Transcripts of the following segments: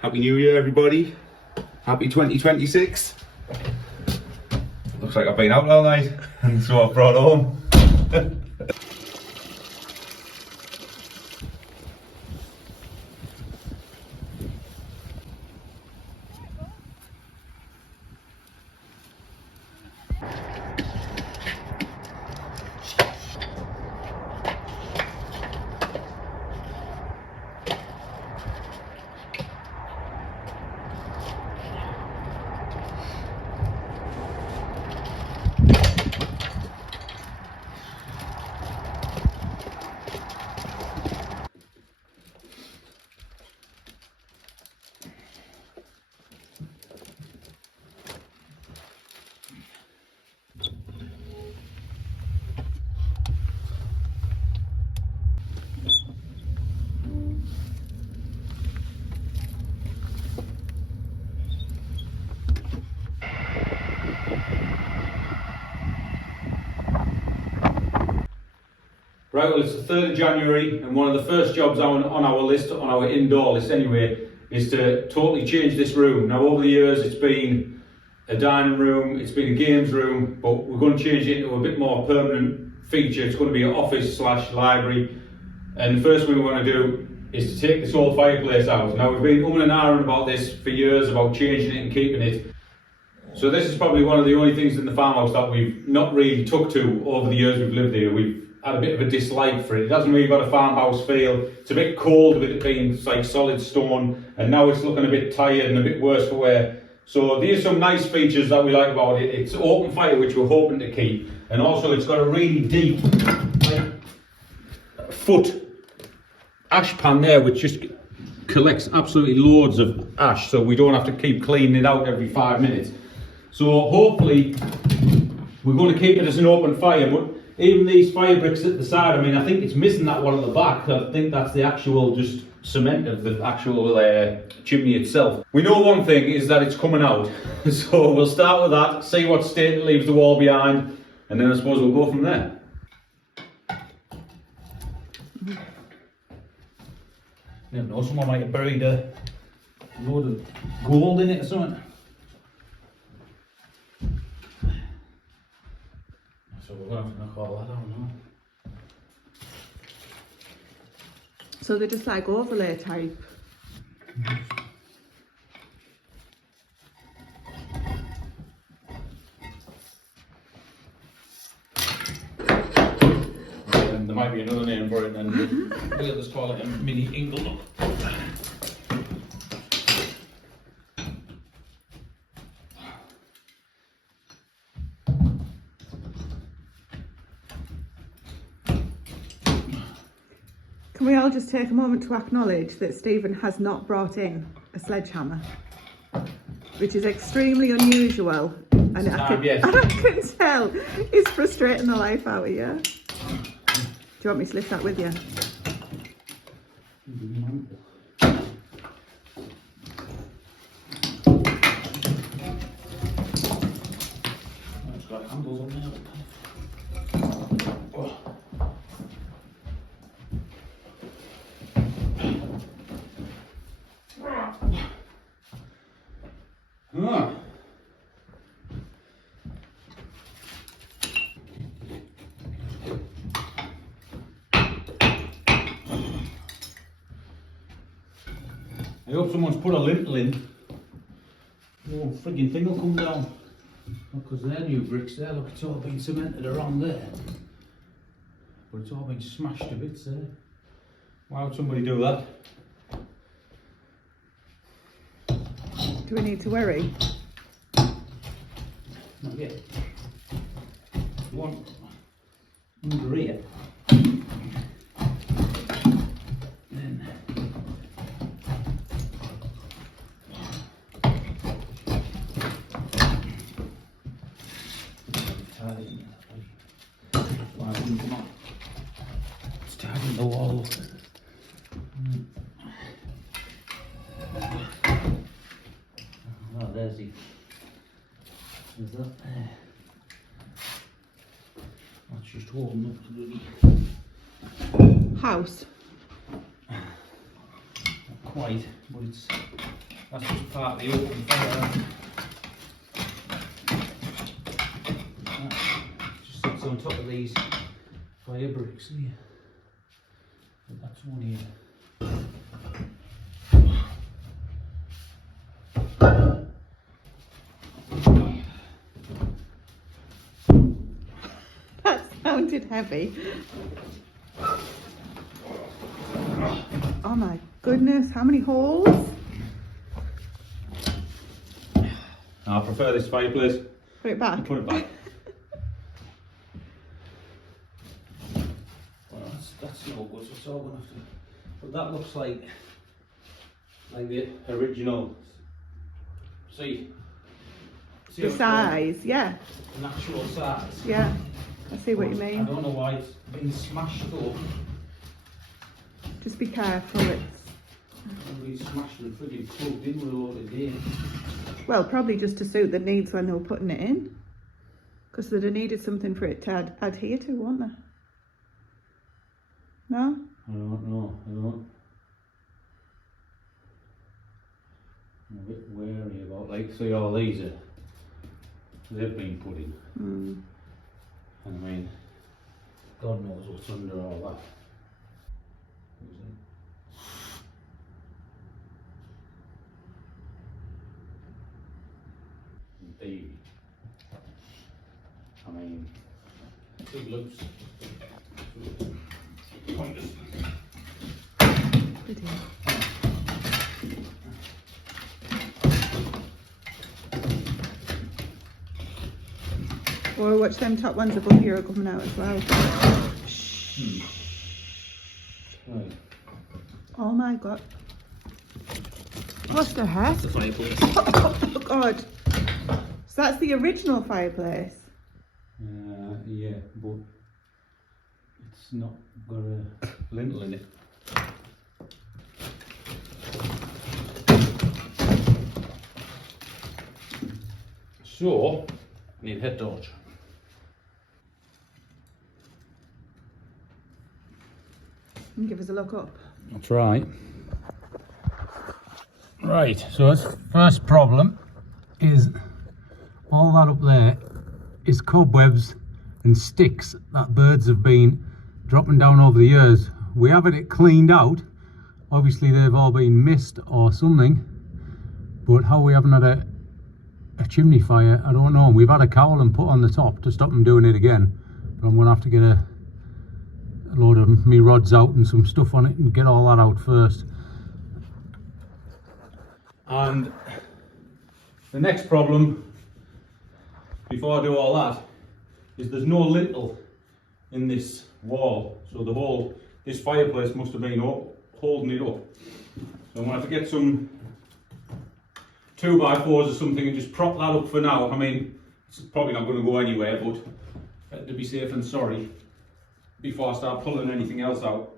Happy New Year, everybody. Happy 2026. Looks like I've been out all night, and so I've brought home. Right, well, it's the 3rd of January, and one of the first jobs on our list, on our indoor list anyway, is to totally change this room. Now, over the years, it's been a dining room, it's been a games room, but we're going to change it into a bit more permanent feature. It's going to be an office / library, and the first thing we want to do is to take this old fireplace out. Now, we've been umming and ahhing about this for years, about changing it and keeping it. So this is probably one of the only things in the farmhouse that we've not really took to over the years we've lived here. We've had a bit of a dislike for it. It hasn't really got a farmhouse feel. It's a bit cold with it being like solid stone, and now it's looking a bit tired and a bit worse for wear. So these are some nice features that we like about it. It's open fire, which we're hoping to keep, and also it's got a really deep, like, foot ash pan there, which just collects absolutely loads of ash, so we don't have to keep cleaning it out every 5 minutes. So hopefully we're going to keep it as an open fire, but even these fire bricks at the side, I mean, I think it's missing that one at the back. I think that's the actual just cement of the actual chimney itself. We know one thing is that it's coming out, so we'll start with that, see what state it leaves the wall behind, and then I suppose we'll go from there. You never know, someone might have buried a load of gold in it or something. So we're going to have to knock all that out now. So they're just like overlay type? And there might be another name for it, and we'll just call it a mini ingle. Can we all just take a moment to acknowledge that Stephen has not brought in a sledgehammer, which is extremely unusual, and I can tell it's frustrating the life out of you. Do you want me to lift that with you? It's got handles on there. I hope someone's put a lintel in. The whole frigging thing will come down. Because they're new bricks there, look, it's all been cemented around there. But it's all been smashed to bits there. Why would somebody do that? Do we need to worry? Not yet. One under here. Then it's tighten the wall. Oh, there's he. There's that there. That's just holding up to the house. Not quite, but that's just part of the open fire. Just sits on top of these fire bricks here. But that's one here. That sounded heavy. Oh my goodness, how many holes? I prefer this fireplace. Put it back. Put it back. Well, that's no good, so it's all going to have to... But that looks like the original... See The size, yeah. Natural size. Yeah, I see what you I mean. don't know why it's been smashed up. Just be careful, it's... Been smashed and frigging plugged in with all the gear. Well, probably just to suit the needs when they were putting it in. Because they'd have needed something for it to adhere to, wouldn't they? No? I don't know, I'm a bit wary about, like, see all these are, they've been put in. Mm. I mean, God knows what's under all that. Indeed. I mean, it looks pointless. Pretty. Or watch them top ones above here are coming out as well. Right. Oh my god. What's the heck? The fireplace. Oh god. So that's the original fireplace. Yeah, but it's not got a lintel in it. So, I need head torch. And give us a look up. That's right. Right, so this first problem is all that up there is cobwebs and sticks that birds have been dropping down over the years. We have it cleaned out. Obviously they've all been missed or something, but how we haven't had a chimney fire, I don't know. We've had a cowl and put on the top to stop them doing it again, but I'm going to have to get a load of me rods out and some stuff on it and get all that out first. And the next problem, before I do all that, is there's no lintel in this wall, so this fireplace must have been holding it up. So I'm going to have to get some 2x4s or something and just prop that up for now. I mean, it's probably not going to go anywhere, but to be safe and sorry, before I start pulling anything else out.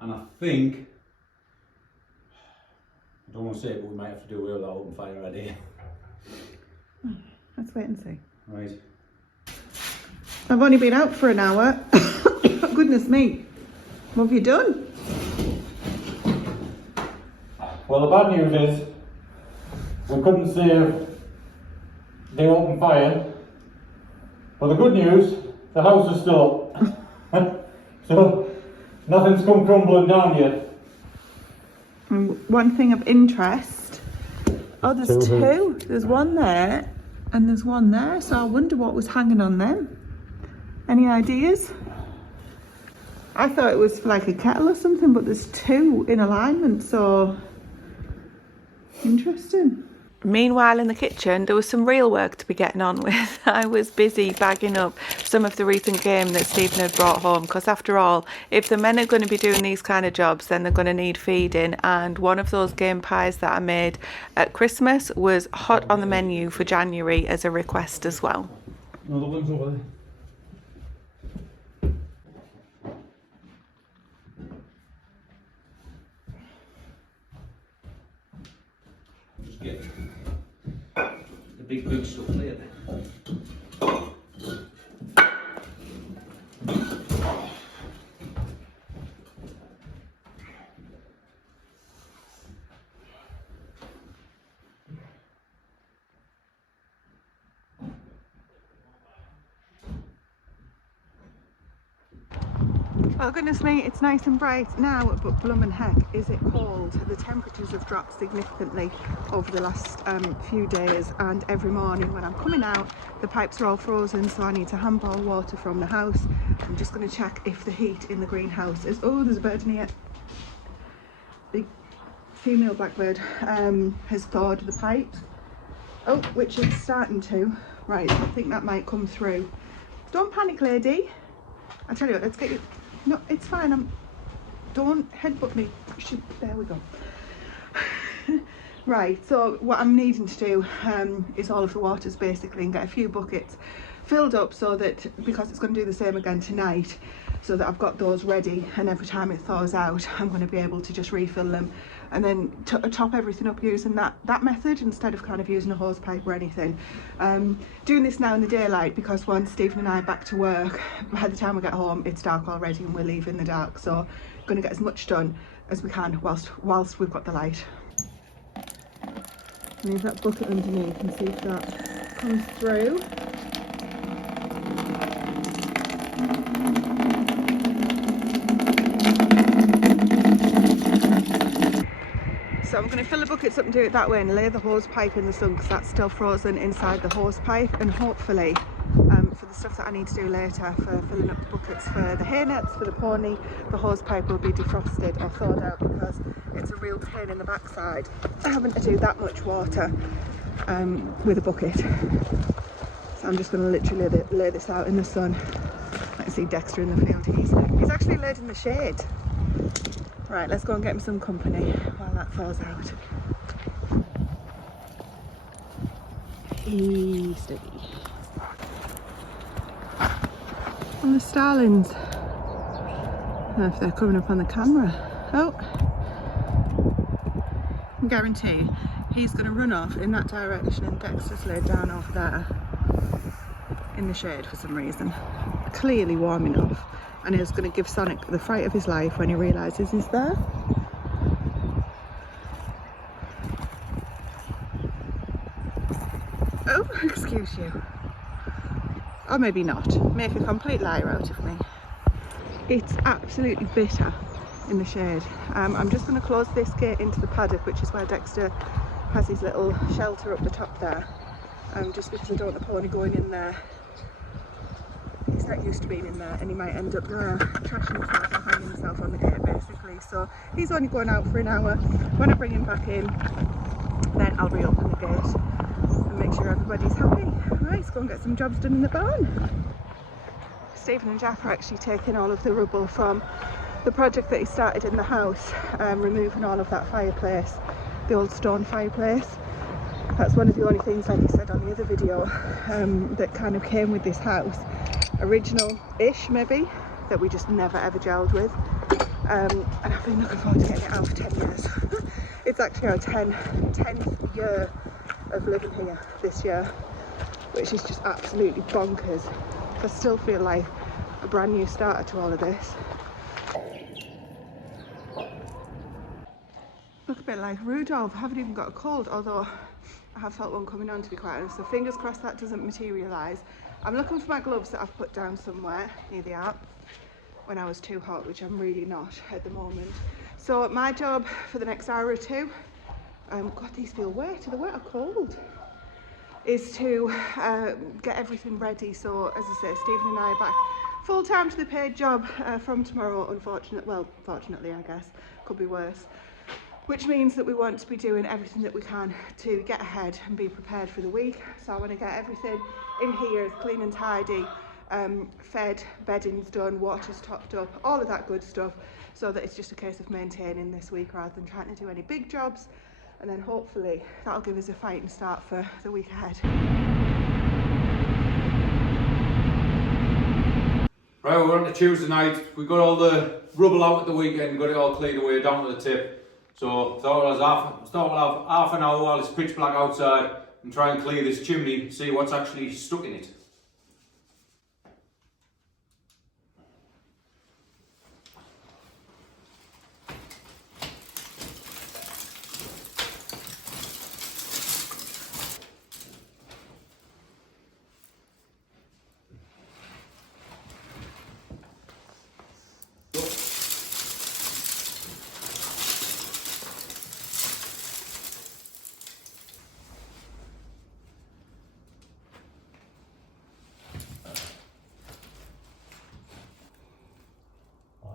And I think, I don't want to say it, but we might have to do away with that open fire idea. Let's wait and see. Right. I've only been out for an hour. Goodness me. What have you done? Well, the bad news is we couldn't save the open fire. But the good news, the house is still up. So nothing's come crumbling down yet. And one thing of interest. Oh, there's two. There's one there and there's one there. So I wonder what was hanging on them. Any ideas? I thought it was like a kettle or something, but there's two in alignment, so interesting. Meanwhile, in the kitchen, there was some real work to be getting on with. I was busy bagging up some of the recent game that Stephen had brought home, because after all, if the men are going to be doing these kind of jobs, then they're going to need feeding. And one of those game pies that I made at Christmas was hot on the menu for January as a request as well. Another one's over there. Get the big stuff there. Oh goodness me, it's nice and bright now, but bloomin' heck is it cold. The temperatures have dropped significantly over the last few days, and every morning when I'm coming out the pipes are all frozen, so I need to handball water from the house. I'm just going to check if the heat in the greenhouse is... Oh, there's a bird in here. The female blackbird has thawed the pipes. Oh, which it's starting to. Right, I think that might come through. Don't panic, lady. I tell you what, let's get you... No, it's fine. Don't headbutt me. There we go. Right, so what I'm needing to do is all of the waters basically, and get a few buckets filled up, so that, because it's going to do the same again tonight, so that I've got those ready, and every time it thaws out I'm going to be able to just refill them, and then top everything up using that method instead of kind of using a hose pipe or anything. Doing this now in the daylight because once Stephen and I are back to work, by the time we get home it's dark already and we're leaving the dark, so going to get as much done as we can whilst we've got the light. Leave that bucket underneath and see if that comes through. So I'm going to fill the buckets up and do it that way, and lay the hose pipe in the sun because that's still frozen inside the hose pipe, and hopefully for the stuff that I need to do later, for filling up the buckets for the hay nets for the pony, the hose pipe will be defrosted or thawed out, because it's a real pain in the backside having to do that much water with a bucket. So I'm just going to literally lay this out in the sun. I can see Dexter in the field. He's actually laid in the shade. Right, let's go and get him some company while that thaws out. Steady. And the starlings. I don't know if they're coming up on the camera. Oh, I guarantee he's going to run off in that direction, and Dexter's laid down over there in the shade for some reason. Clearly warm enough, and he's going to give Sonic the fright of his life when he realises he's there. Oh, excuse you. Or maybe not. Make a complete liar out of me. It's absolutely bitter in the shade. I'm just going to close this gate into the paddock, which is where Dexter has his little shelter up the top there, just because I don't want the pony going in there. He's not used to being in there, and he might end up trashing himself or hanging himself on the gate basically. So he's only going out for an hour. When I bring him back in, then I'll reopen the gate and make sure everybody's happy. Right, let's go and get some jobs done in the barn. Stephen and Jack are actually taking all of the rubble from the project that he started in the house, removing all of that fireplace, the old stone fireplace. That's one of the only things, like he said on the other video, that kind of came with this house, original-ish maybe, that we just never ever gelled with, and I've been looking forward to getting it out for 10 years. It's actually our 10th year of living here this year, which is just absolutely bonkers. I still feel like a brand new starter to all of this. Look a bit like Rudolph. I haven't even got a cold, although I have felt one coming on, to be quite honest, so fingers crossed that doesn't materialise. I'm looking for my gloves that I've put down somewhere. Here they are, when I was too hot, which I'm really not at the moment. So my job for the next hour or two, God, these feel wet. Are they wet or cold? Is to get everything ready. So as I say, Stephen and I are back full time to the paid job from tomorrow, fortunately I guess, could be worse. Which means that we want to be doing everything that we can to get ahead and be prepared for the week. So I want to get everything in here as clean and tidy, fed, bedding's done, water's topped up, all of that good stuff, so that it's just a case of maintaining this week rather than trying to do any big jobs. And then hopefully that'll give us a fighting start for the week ahead. Right, we're on to Tuesday night. We got all the rubble out at the weekend, got it all cleared away down to the tip. So thought we'll have half an hour while it's pitch black outside and try and clear this chimney, see what's actually stuck in it.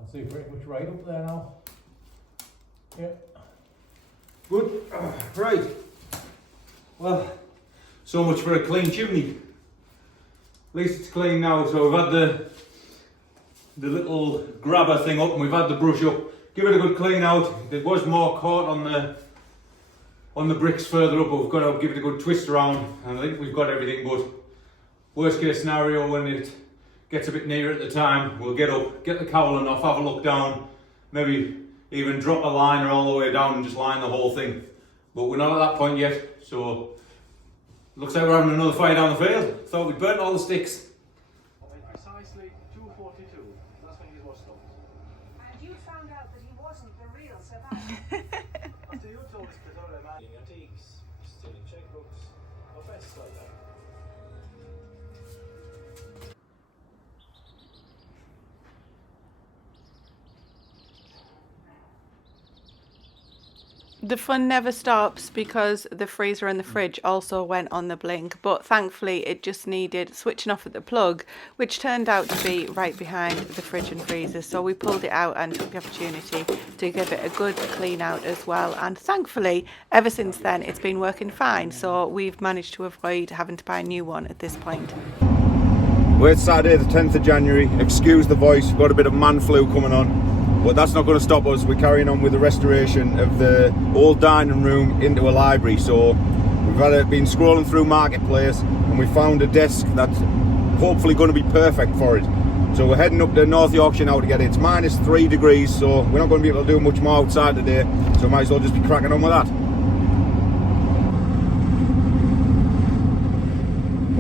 I'll see pretty much right up there now. Yeah. Good. Right. Well, so much for a clean chimney. At least it's clean now. So we've had the little grabber thing up and we've had the brush up. Give it a good clean out. There was more caught on the bricks further up, but we've got to give it a good twist around, and I think we've got everything. But worst case scenario, when it gets a bit near at the time, we'll get up, get the cowling off, have a look down, maybe even drop a liner all the way down and just line the whole thing. But we're not at that point yet, so looks like we're having another fire down the field. Thought we'd burnt all the sticks. Precisely 2:42. That's when he was stopped. And you found out that he wasn't the real survivor. After you told us that all about antiques, stealing checkbooks, offences like that. The fun never stops because the freezer and the fridge also went on the blink, but thankfully it just needed switching off at the plug, which turned out to be right behind the fridge and freezer. So we pulled it out and took the opportunity to give it a good clean out as well. And thankfully, ever since then, it's been working fine. So we've managed to avoid having to buy a new one at this point. Well, it's Saturday the 10th of January. Excuse the voice, we've got a bit of man flu coming on. But that's not going to stop us. We're carrying on with the restoration of the old dining room into a library. So we've been scrolling through Marketplace and we found a desk that's hopefully going to be perfect for it. So we're heading up to North Yorkshire now to get it. It's -3 degrees, so we're not going to be able to do much more outside today. So might as well just be cracking on with that.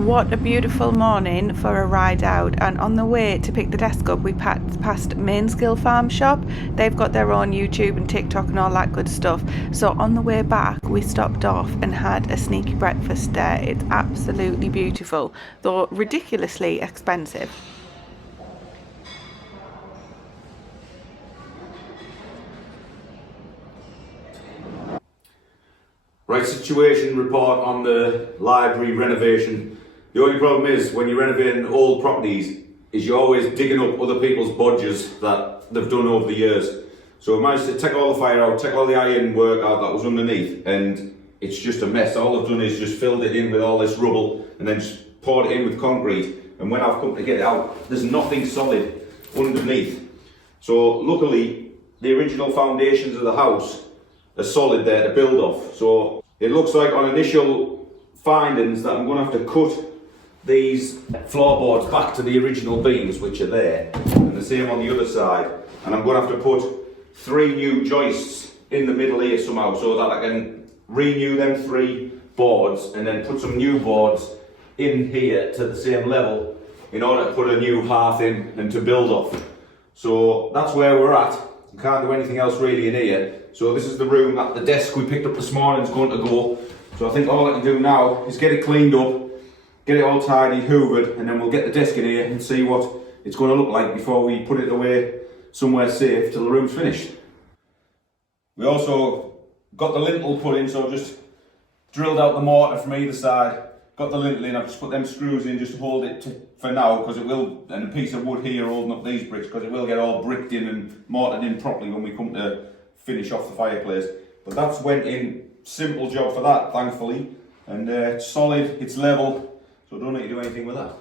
What a beautiful morning for a ride out, and on the way to pick the desk up we passed Mainskill Farm Shop. They've got their own YouTube and TikTok and all that good stuff, so on the way back we stopped off and had a sneaky breakfast there. It's absolutely beautiful, though ridiculously expensive. Right, situation report on the library renovation. The only problem is when you're renovating old properties is you're always digging up other people's bodges that they've done over the years. So we managed to take all the fire out, take all the iron work out that was underneath, and it's just a mess. All I've done is just filled it in with all this rubble and then just poured it in with concrete. And when I've come to get it out, there's nothing solid underneath. So luckily, the original foundations of the house are solid there to build off. So it looks like on initial findings that I'm going to have to cut these floorboards back to the original beams which are there, and the same on the other side. And I'm going to have to put 3 new joists in the middle here somehow so that I can renew them 3 boards and then put some new boards in here to the same level in order to put a new hearth in and to build off. So that's where we're at. We can't do anything else really in here. So this is the room that the desk we picked up this morning is going to go. So I think all I can do now is get it cleaned up, get it all tidy, hoovered, and then we'll get the desk in here and see what it's going to look like before we put it away somewhere safe till the room's finished. We also got the lintel put in, so I've just drilled out the mortar from either side, got the lintel in. I've just put them screws in just to hold it for now, because it will, and a piece of wood here holding up these bricks, because it will get all bricked in and mortared in properly when we come to finish off the fireplace. But that's went in, simple job for that, thankfully, and it's solid, it's level, so I don't need to do anything with that.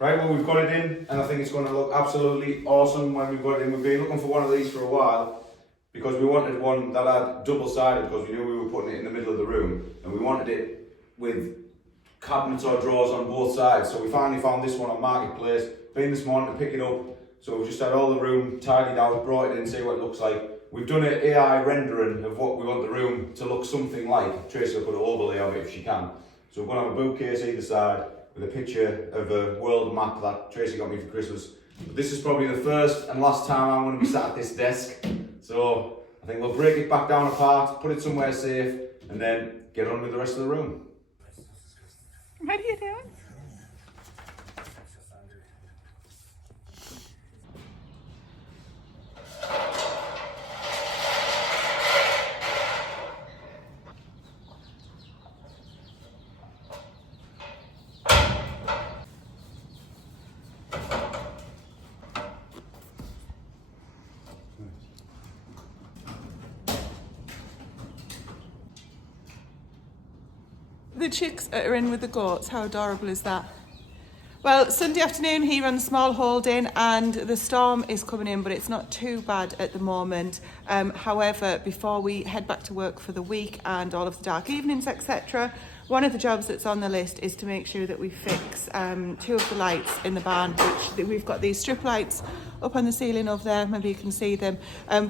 Right, well, we've got it in, and I think it's going to look absolutely awesome when we've got it in. We've been looking for one of these for a while because we wanted one that had double-sided, because we knew we were putting it in the middle of the room, and we wanted it with cabinets or drawers on both sides. So we finally found this one on Marketplace. Been this morning to pick it up, so we've just had all the room tidied out, brought it in, see what it looks like. We've done an AI rendering of what we want the room to look something like. Tracy will put an overlay of it if she can. So we're going to have a bookcase either side with a picture of a world map that Tracy got me for Christmas. But this is probably the first and last time I'm going to be sat at this desk. So I think we'll break it back down apart, put it somewhere safe, and then get on with the rest of the room. What are you doing? the chicks are in with the goats. How adorable is that? Well, Sunday afternoon here on the Smallholding, and the storm is coming in, but it's not too bad at the moment. However, before we head back to work for the week and all of the dark evenings, etc., one of the jobs that's on the list is to make sure that we fix 2 of the lights in the barn, which we've got these strip lights up on the ceiling over there, maybe you can see them.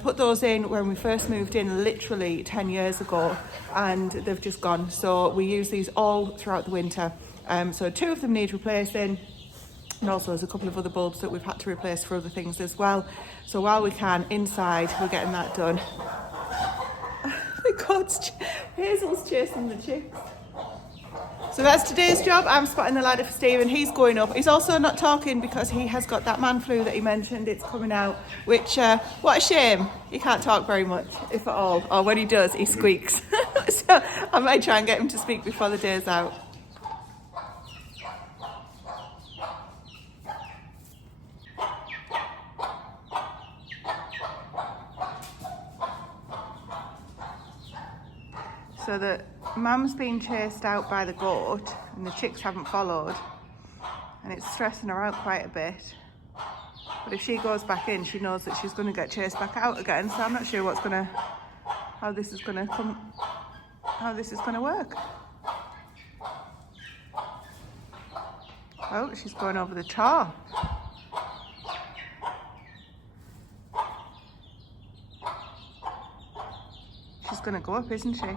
Put those in when we first moved in literally 10 years ago, and they've just gone. So we use these all throughout the winter. So 2 of them need replacing, and also there's a couple of other bulbs that we've had to replace for other things as well. So while we can, inside, we're getting that done. Hazel's chasing the chicks. So that's today's job. I'm spotting the ladder for Stephen. He's going up. He's also not talking because he has got that man flu that he mentioned. It's coming out, which, what a shame. He can't talk very much, if at all. Or when he does, he squeaks. So I might try and get him to speak before the day's out. So the mum's been chased out by the goat and the chicks haven't followed, and it's stressing her out quite a bit. But if she goes back in, she knows that she's going to get chased back out again. So I'm not sure how this is going to work. Oh, she's going over the top. She's going to go up, isn't she?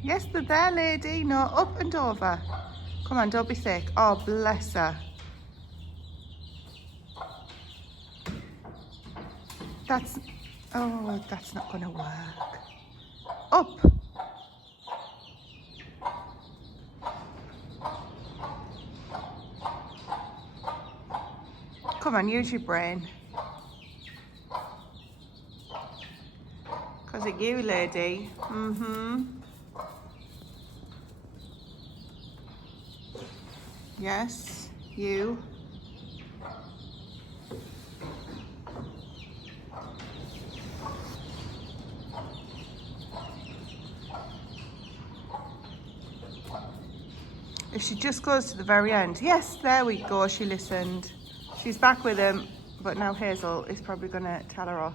Yes, they're there, lady. No, up and over. Come on, don't be thick. Oh, bless her. That's not going to work. Up. Come on, use your brain. Because it's you, lady. Yes, you. If she just goes to the very end. Yes, there we go, she listened. She's back with him, but now Hazel is probably going to tell her off.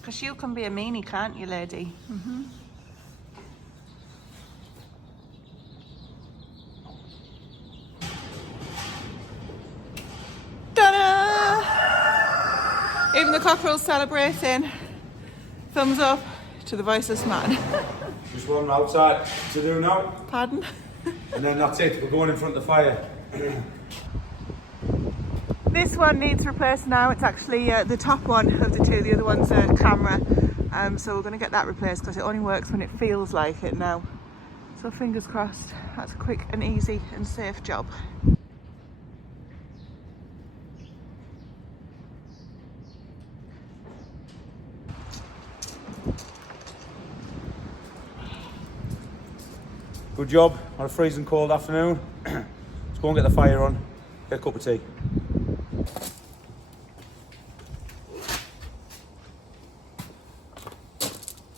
Because you can be a meanie, can't you, lady? Even the cockerel's celebrating. Thumbs up to the voiceless man. Just one outside to do now. Pardon? And then that's it, we're going in front of the fire. This one needs replaced now. It's actually the top one of the 2. The other one's a camera. So we're going to get that replaced because it only works when it feels like it now. So fingers crossed, that's a quick and easy and safe job. Good job on a freezing cold afternoon. Let's go and get the fire on, get a cup of tea.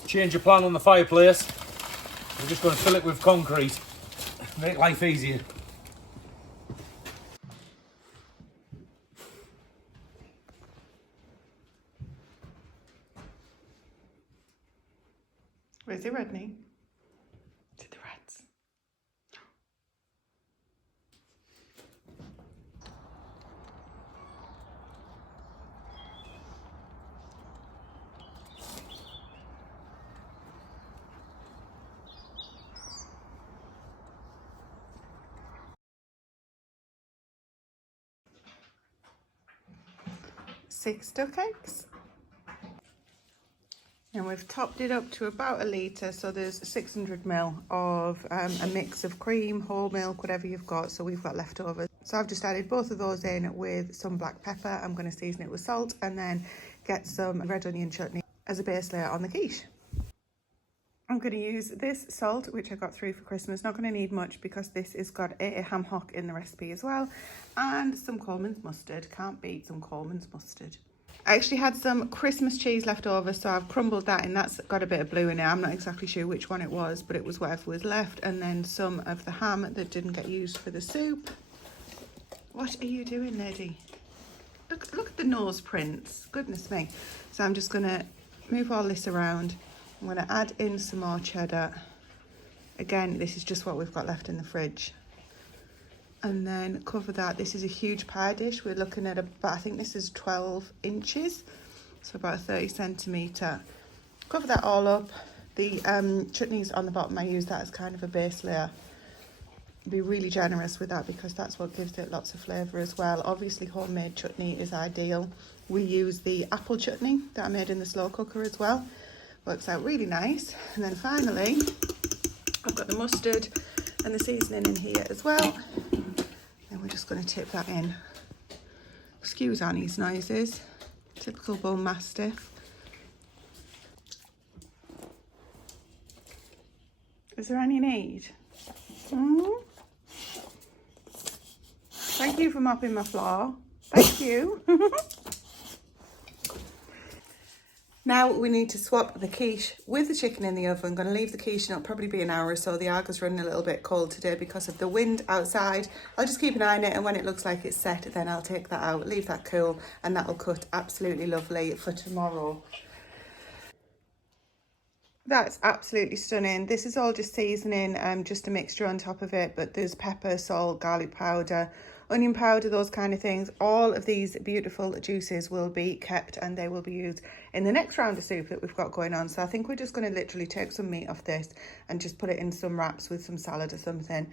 Change your plan on the fireplace. We're just going to fill it with concrete, make life easier. Where's the Rodney? To the rats. Six duck eggs. And we've topped it up to about 1 litre, so there's 600 ml of a mix of cream, whole milk, whatever you've got, so we've got leftovers. So I've just added both of those in with some black pepper. I'm going to season it with salt and then get some red onion chutney as a base layer on the quiche. I'm going to use this salt, which I got through for Christmas. Not going to need much because this has got a ham hock in the recipe as well. And some Coleman's mustard. Can't beat some Coleman's mustard. I actually had some Christmas cheese left over, so I've crumbled that and that's got a bit of blue in it. I'm not exactly sure which one it was, but it was whatever was left. And then some of the ham that didn't get used for the soup. What are you doing, lady? Look at the nose prints. Goodness me. So I'm just going to move all this around. I'm going to add in some more cheddar. Again, this is just what we've got left in the fridge. And then cover that. This is a huge pie dish. We're looking at about, I think this is 12 inches, so about a 30 centimetre. Cover that all up. The chutney's on the bottom. I use that as kind of a base layer. Be really generous with that because that's what gives it lots of flavour as well. Obviously homemade chutney is ideal. We use the apple chutney that I made in the slow cooker as well. Works out really nice. And then finally, I've got the mustard and the seasoning in here as well. And we're just going to tip that in. Excuse Annie's noises. Typical bull mastiff. Is there any need? Thank you for mopping my floor. Thank you. Now we need to swap the quiche with the chicken in the oven. I'm going to leave the quiche and it'll probably be an hour or so. The Argos running a little bit cold today because of the wind outside. I'll just keep an eye on it and when it looks like it's set, then I'll take that out, leave that cool, and that'll cut absolutely lovely for tomorrow. That's absolutely stunning. This is all just seasoning, just a mixture on top of it, but there's pepper, salt, garlic powder, onion powder, those kind of things. All of these beautiful juices will be kept and they will be used in the next round of soup that we've got going on. So I think we're just going to literally take some meat off this and just put it in some wraps with some salad or something.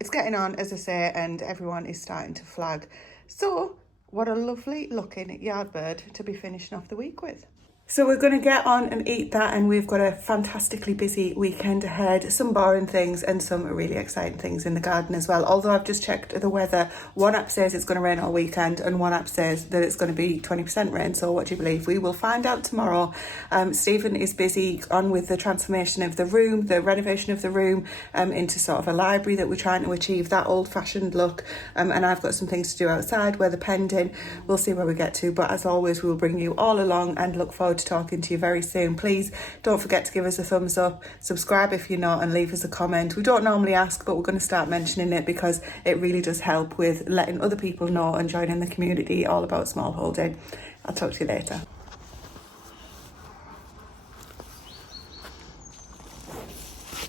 It's getting on, as I say, and everyone is starting to flag. So what a lovely looking yard bird to be finishing off the week with. So we're going to get on and eat that, and we've got a fantastically busy weekend ahead. Some boring things and some really exciting things in the garden as well. Although I've just checked the weather. One app says it's going to rain all weekend and one app says that it's going to be 20% rain. So what do you believe? We will find out tomorrow. Stephen is busy on with the transformation of the room, the renovation of the room into sort of a library that we're trying to achieve, that old-fashioned look. And I've got some things to do outside where the pending. We'll see where we get to. But as always, we'll bring you all along and look forward to talking to you very soon. Please don't forget to give us a thumbs up, subscribe if you're not, and leave us a comment. We don't normally ask, but we're going to start mentioning it because it really does help with letting other people know and joining the community all about smallholding. I'll talk to you later.